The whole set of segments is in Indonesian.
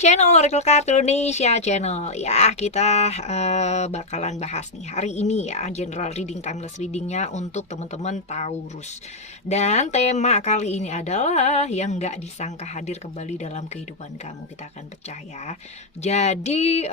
channel Oracle Card Indonesia channel. Ya, kita bakalan bahas nih hari ini ya general reading, timeless readingnya untuk teman-teman Taurus. Dan tema kali ini adalah yang nggak disangka hadir kembali dalam kehidupan kamu. Kita akan pecah ya. Jadi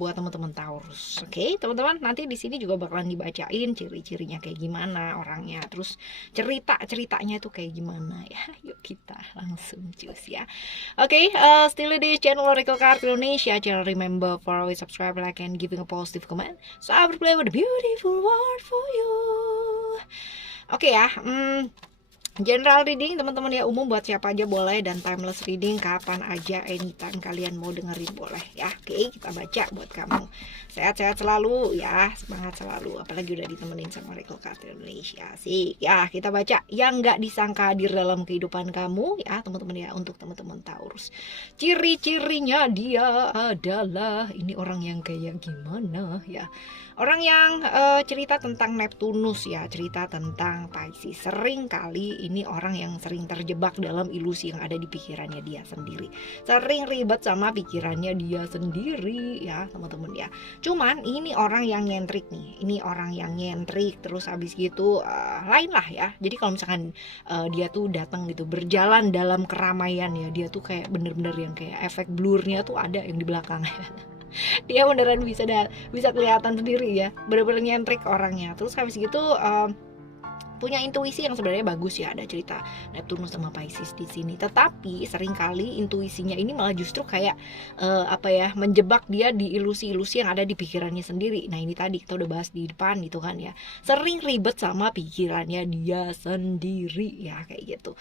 buat teman-teman Taurus, oke, teman-teman, nanti di sini juga bakalan dibacain ciri-cirinya kayak gimana orangnya, terus ceritanya itu kayak gimana ya. Yuk kita langsung cus ya. Oke, still di channel Oracle Card Indonesia channel. Remember for always subscribe, like, and giving a positive comment. So I will play with a beautiful word for you. Oke ya, general reading teman-teman ya, umum buat siapa aja boleh, dan timeless reading kapan aja, anytime kalian mau dengerin boleh ya. Oke, kita baca buat kamu. Sehat-sehat selalu ya, semangat selalu, apalagi udah ditemenin sama Oracle Card Indonesia. Asik ya, kita baca yang nggak disangka hadir dalam kehidupan kamu ya teman-teman ya, untuk teman-teman Taurus. Ciri-cirinya dia adalah ini orang yang kayak gimana ya. Orang yang cerita tentang Neptunus ya, cerita tentang Pisces. Sering kali ini orang yang sering terjebak dalam ilusi yang ada di pikirannya dia sendiri. Sering ribet sama pikirannya dia sendiri ya teman-teman ya. Cuman ini orang yang nyentrik nih. Ini orang yang nyentrik, terus habis gitu lain lah ya. Jadi kalau misalkan dia tuh datang gitu, berjalan dalam keramaian ya, dia tuh kayak bener-bener yang kayak efek blurnya tuh ada yang di belakang. Dia beneran bisa kelihatan sendiri ya, bener-bener nyentrik orangnya. Terus habis gitu punya intuisi yang sebenarnya bagus ya, ada cerita Neptunus sama Pisces di sini. Tetapi seringkali intuisinya ini malah justru kayak menjebak dia di ilusi-ilusi yang ada di pikirannya sendiri. Nah ini tadi kita udah bahas di depan gitu kan ya, sering ribet sama pikirannya dia sendiri ya, kayak gitu.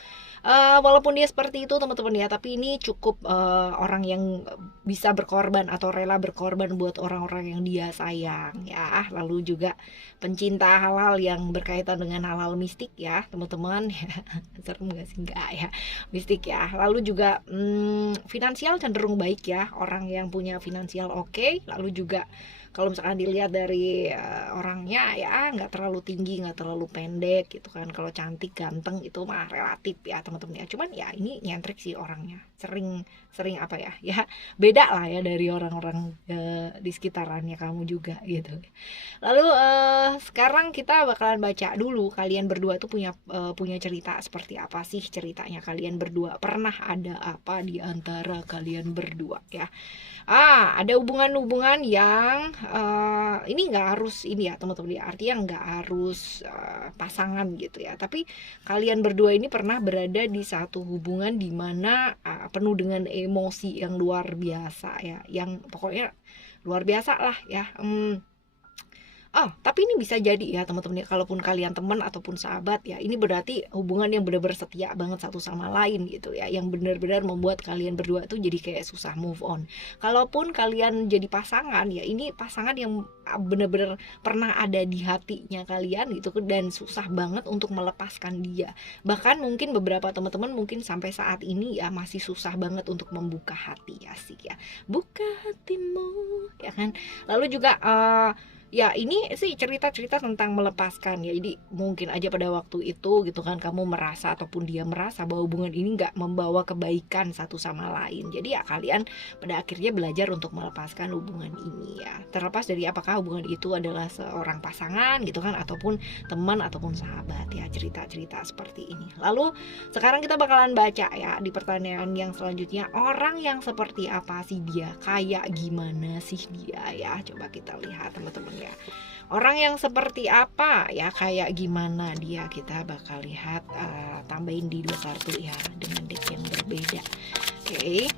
Walaupun dia seperti itu teman-teman ya, tapi ini cukup orang yang bisa berkorban atau rela berkorban buat orang-orang yang dia sayang ya. Lalu juga pencinta hal-hal yang berkaitan dengan hal-hal mistik ya teman-teman. Serem gak sih? Enggak ya, mistik ya. Lalu juga finansial cenderung baik ya, orang yang punya finansial oke. Lalu juga kalau misalkan dilihat dari orangnya ya, nggak terlalu tinggi, nggak terlalu pendek gitu kan. Kalau cantik ganteng itu mah relatif ya teman-teman ya. Cuman ya ini nyentrik sih orangnya, sering ya beda lah ya dari orang-orang di sekitarannya kamu juga gitu. Lalu sekarang kita bakalan baca dulu, kalian berdua tuh punya cerita seperti apa sih ceritanya kalian berdua, pernah ada apa di antara kalian berdua ya. Ada hubungan-hubungan yang ini nggak harus ini ya teman-teman ya, artinya nggak harus pasangan gitu ya, tapi kalian berdua ini pernah berada di satu hubungan di mana penuh dengan emosi yang luar biasa ya, yang pokoknya luar biasa lah ya. Tapi ini bisa jadi ya teman-teman ya, kalaupun kalian teman ataupun sahabat ya, ini berarti hubungan yang benar-benar setia banget satu sama lain gitu ya, yang benar-benar membuat kalian berdua tuh jadi kayak susah move on. Kalaupun kalian jadi pasangan ya, ini pasangan yang benar-benar pernah ada di hatinya kalian gitu, dan susah banget untuk melepaskan dia. Bahkan mungkin beberapa teman-teman mungkin sampai saat ini ya masih susah banget untuk membuka hati ya, sih ya, buka hatimu ya kan. Lalu juga ya ini sih cerita-cerita tentang melepaskan ya. Jadi mungkin aja pada waktu itu gitu kan, kamu merasa ataupun dia merasa bahwa hubungan ini gak membawa kebaikan satu sama lain. Jadi ya kalian pada akhirnya belajar untuk melepaskan hubungan ini ya, terlepas dari apakah hubungan itu adalah seorang pasangan gitu kan, ataupun teman ataupun sahabat ya, cerita-cerita seperti ini. Lalu sekarang kita bakalan baca ya di pertanyaan yang selanjutnya, orang yang seperti apa sih dia, kayak gimana sih dia ya. Coba kita lihat teman-teman ya, orang yang seperti apa ya, kayak gimana dia, kita bakal lihat. Tambahin di dua kartu ya dengan deck yang berbeda. Oke,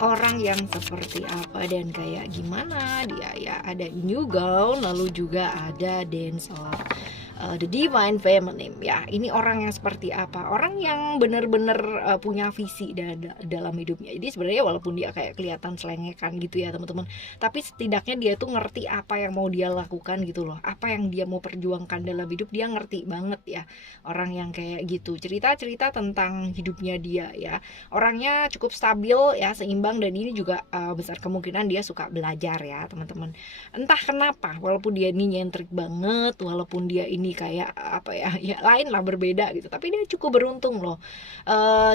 orang yang seperti apa dan kayak gimana dia ya. Ada New Gown, lalu juga ada Dance of The Divine Feminine ya. Ini orang yang seperti apa, orang yang benar-benar punya visi dalam hidupnya. Jadi sebenarnya walaupun dia kayak kelihatan selengekan gitu ya teman-teman, tapi setidaknya dia tuh ngerti apa yang mau dia lakukan gitu loh, apa yang dia mau perjuangkan dalam hidup, dia ngerti banget ya. Orang yang kayak gitu, cerita-cerita tentang hidupnya dia ya, orangnya cukup stabil ya, seimbang, dan ini juga besar kemungkinan dia suka belajar ya teman-teman. Entah kenapa walaupun dia ini nyentrik banget, walaupun dia ini lebih kayak apa ya, ya lain lah, berbeda gitu. Tapi dia cukup beruntung loh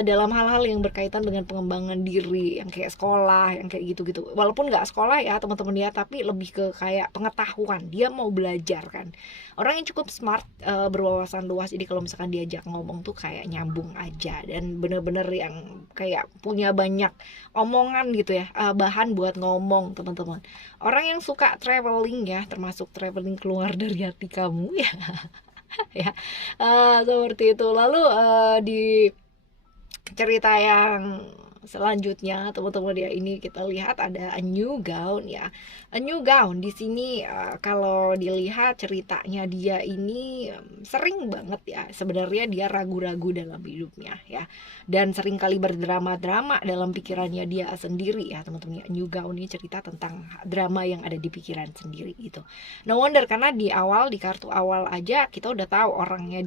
dalam hal-hal yang berkaitan dengan pengembangan diri, yang kayak sekolah, yang kayak gitu-gitu. Walaupun nggak sekolah ya teman-teman ya, tapi lebih ke kayak pengetahuan. Dia mau belajar kan. Orang yang cukup smart, berwawasan luas. Jadi kalau misalkan diajak ngomong tuh kayak nyambung aja, dan bener-bener yang kayak punya banyak omongan gitu ya, bahan buat ngomong teman-teman. Orang yang suka traveling ya, termasuk traveling keluar dari hati kamu ya, ya, seperti itu. Lalu di cerita yang selanjutnya teman-teman ya, ini kita lihat ada a new gown ya. A new gown di sini kalau dilihat ceritanya, dia ini sering banget ya sebenarnya dia ragu-ragu dalam hidupnya ya, dan sering kali berdrama-drama dalam pikirannya dia sendiri ya teman-teman ya. New gown ini cerita tentang drama yang ada di pikiran sendiri gitu. No wonder, karena di awal, di kartu awal aja kita udah tahu orangnya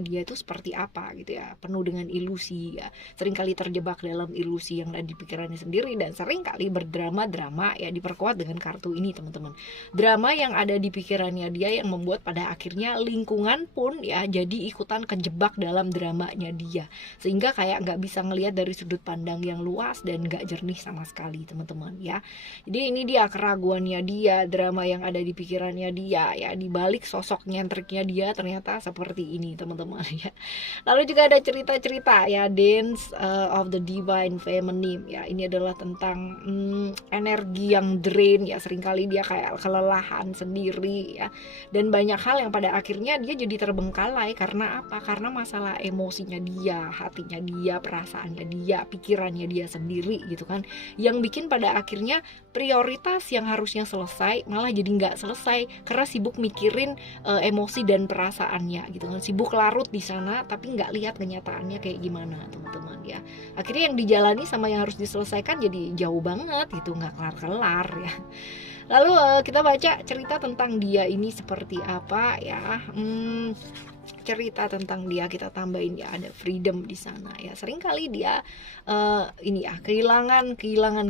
dia itu seperti apa gitu ya, penuh dengan ilusi ya, sering kali terjebak dalam ilusi yang ada di pikirannya sendiri, dan sering kali berdrama-drama ya, diperkuat dengan kartu ini teman-teman. Drama yang ada di pikirannya dia yang membuat pada akhirnya lingkungan pun ya jadi ikutan kejebak dalam dramanya dia, sehingga kayak nggak bisa ngelihat dari sudut pandang yang luas dan nggak jernih sama sekali teman-teman ya. Jadi ini dia keraguannya dia, drama yang ada di pikirannya dia ya, dibalik sosok nyentriknya dia ternyata seperti ini teman-teman ya. Lalu juga ada cerita-cerita ya, Dance of the Divine Feminine ya. Ini adalah tentang energi yang drain ya, seringkali dia kayak kelelahan sendiri ya, dan banyak hal yang pada akhirnya dia jadi terbengkalai. Karena apa? Karena masalah emosinya dia, hatinya dia, perasaannya dia, pikirannya dia sendiri gitu kan, yang bikin pada akhirnya prioritas yang harusnya selesai malah jadi nggak selesai karena sibuk mikirin emosi dan perasaannya gitu kan, sibuk larut di sana tapi nggak lihat kenyataannya kayak gimana teman-teman ya. Akhirnya yang dijalani sama yang harus diselesaikan jadi jauh banget gitu, nggak kelar-kelar ya. Lalu kita baca cerita tentang dia ini seperti apa ya. Cerita tentang dia kita tambahin ya, ada freedom di sana ya. Seringkali dia ini ya, kehilangan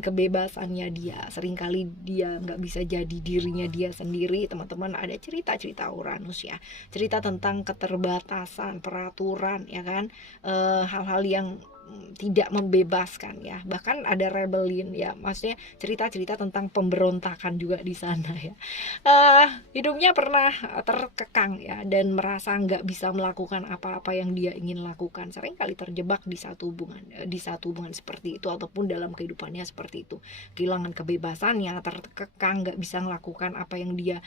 kebebasannya dia. Seringkali dia nggak bisa jadi dirinya dia sendiri teman-teman. Ada cerita Uranus ya, cerita tentang keterbatasan peraturan ya kan, hal-hal yang tidak membebaskan ya, bahkan ada rebellion ya, maksudnya cerita-cerita tentang pemberontakan juga di sana ya. Hidupnya pernah terkekang ya, dan merasa nggak bisa melakukan apa-apa yang dia ingin lakukan, sering kali terjebak di satu hubungan seperti itu, ataupun dalam kehidupannya seperti itu, kehilangan kebebasannya, terkekang, nggak bisa melakukan apa yang dia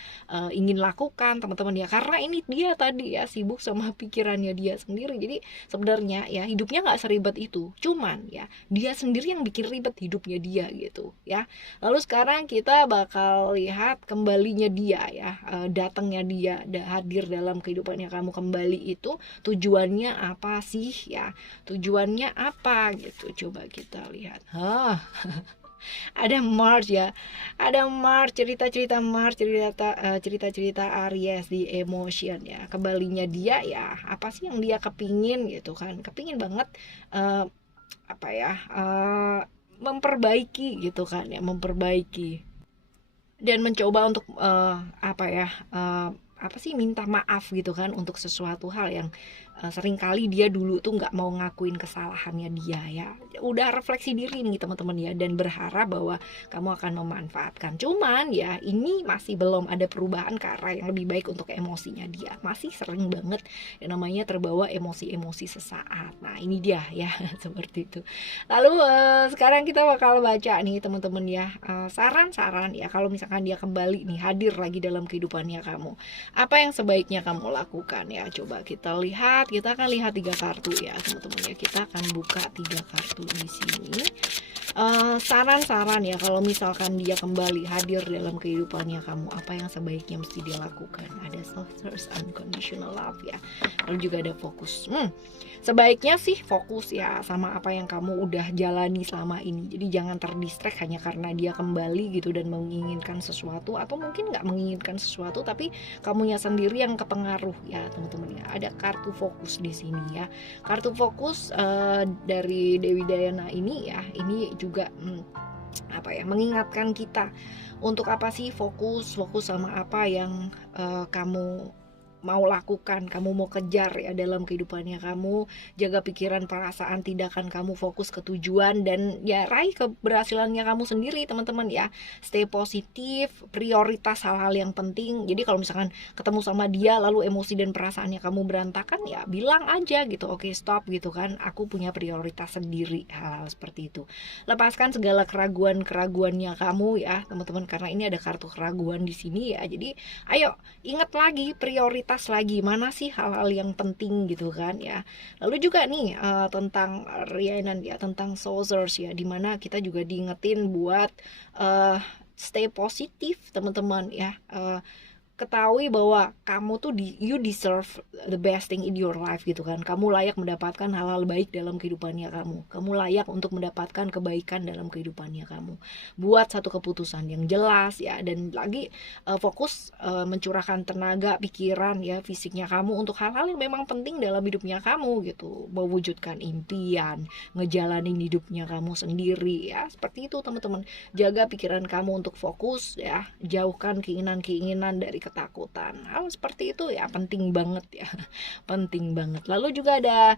ingin lakukan teman-teman ya, karena ini dia tadi ya sibuk sama pikirannya dia sendiri. Jadi sebenarnya ya hidupnya nggak seribet itu, cuman ya dia sendiri yang bikin ribet hidupnya dia gitu ya. Lalu sekarang kita bakal lihat kembalinya dia ya, datangnya dia, hadir dalam kehidupannya kamu kembali, itu tujuannya apa sih ya, tujuannya apa gitu, coba kita lihat. Ada Mars ya, ada Mars, cerita-cerita Mars, cerita-cerita Aries di emotion ya. Kembalinya dia ya, apa sih yang dia kepingin gitu kan, kepingin banget apa ya, memperbaiki gitu kan ya, memperbaiki dan mencoba untuk apa ya, apa sih, minta maaf gitu kan untuk sesuatu hal yang seringkali dia dulu tuh nggak mau ngakuin kesalahannya dia ya. Udah refleksi diri nih teman-teman ya, dan berharap bahwa kamu akan memanfaatkan. Cuman ya ini masih belum ada perubahan ke arah yang lebih baik untuk emosinya dia. Masih sering banget yang namanya terbawa emosi-emosi sesaat. Nah ini dia ya, seperti itu. Lalu sekarang kita bakal baca nih teman-teman ya, saran-saran ya kalau misalkan dia kembali nih, hadir lagi dalam kehidupannya kamu. Apa yang sebaiknya kamu lakukan ya? Coba kita lihat, kita akan lihat 3 kartu ya teman-teman ya. Kita akan buka 3 kartu di sini. Saran-saran ya kalau misalkan dia kembali hadir dalam kehidupannya kamu, apa yang sebaiknya mesti dia lakukan. Ada self-trust, unconditional love ya. Lalu juga ada fokus. Sebaiknya sih fokus ya sama apa yang kamu udah jalani selama ini. Jadi jangan terdistract hanya karena dia kembali gitu dan menginginkan sesuatu, atau mungkin nggak menginginkan sesuatu tapi kamunya sendiri yang kepengaruh ya teman-teman ya. Ada kartu fokus di sini ya. Kartu fokus dari Dewi Dayana ini ya, ini juga apa ya, mengingatkan kita untuk apa sih fokus sama apa yang kamu mau lakukan, kamu mau kejar ya dalam kehidupannya kamu. Jaga pikiran, perasaan, tindakan kamu, fokus ke tujuan, dan ya raih keberhasilannya kamu sendiri teman-teman ya. Stay positif, prioritas hal-hal yang penting. Jadi kalau misalkan ketemu sama dia lalu emosi dan perasaannya kamu berantakan, ya bilang aja gitu, oke stop gitu kan, aku punya prioritas sendiri. Hal-hal seperti itu. Lepaskan segala keraguan-keraguannya kamu ya teman-teman, karena ini ada kartu keraguan di sini ya. Jadi ayo ingat lagi, prioritas lagi, mana sih hal-hal yang penting gitu kan ya. Lalu juga nih tentang Rhiannon ya, tentang Soldiers ya, dimana kita juga diingetin buat stay positif teman-teman ya. Ketahui bahwa kamu tuh you deserve the best thing in your life gitu kan. Kamu layak mendapatkan hal-hal baik dalam kehidupannya kamu. Kamu layak untuk mendapatkan kebaikan dalam kehidupannya kamu. Buat satu keputusan yang jelas ya, dan lagi fokus mencurahkan tenaga, pikiran ya, fisiknya kamu untuk hal-hal yang memang penting dalam hidupnya kamu gitu. Mewujudkan impian, ngejalanin hidupnya kamu sendiri ya. Seperti itu teman-teman. Jaga pikiran kamu untuk fokus ya. Jauhkan keinginan-keinginan dari ketakutan. Hal seperti itu ya penting banget ya. Penting banget. Lalu juga ada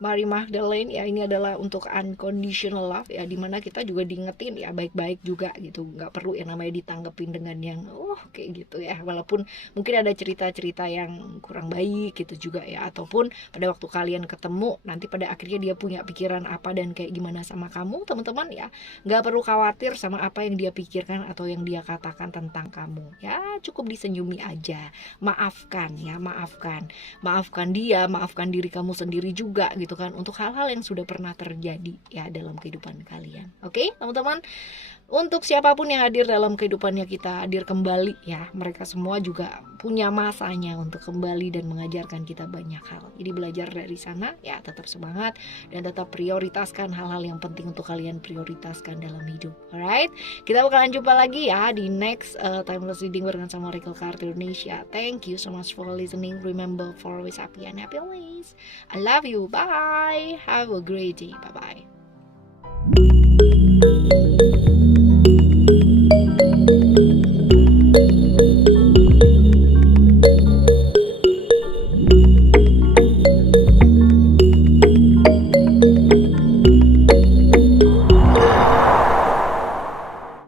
Mary Magdalene ya, ini adalah untuk unconditional love ya, dimana kita juga diingetin ya baik-baik juga gitu, nggak perlu yang namanya ditanggepin dengan yang kayak gitu ya, walaupun mungkin ada cerita-cerita yang kurang baik gitu juga ya, ataupun pada waktu kalian ketemu nanti pada akhirnya dia punya pikiran apa dan kayak gimana sama kamu teman-teman ya, nggak perlu khawatir sama apa yang dia pikirkan atau yang dia katakan tentang kamu ya, cukup disenyumi aja, maafkan ya, maafkan dia, maafkan diri kamu sendiri juga gitu kan, untuk hal-hal yang sudah pernah terjadi ya dalam kehidupan kalian. Oke teman-teman, untuk siapapun yang hadir dalam kehidupannya kita, hadir kembali ya, mereka semua juga punya masanya untuk kembali dan mengajarkan kita banyak hal. Jadi belajar dari sana ya, tetap semangat dan tetap prioritaskan hal-hal yang penting untuk kalian prioritaskan dalam hidup. Alright, kita bakalan jumpa lagi ya di next Timeless Reading barengan sama Oracle Card Indonesia. Thank you so much for listening. Remember for always happy and happy always. I love you. Bye. Have a great day. Bye bye.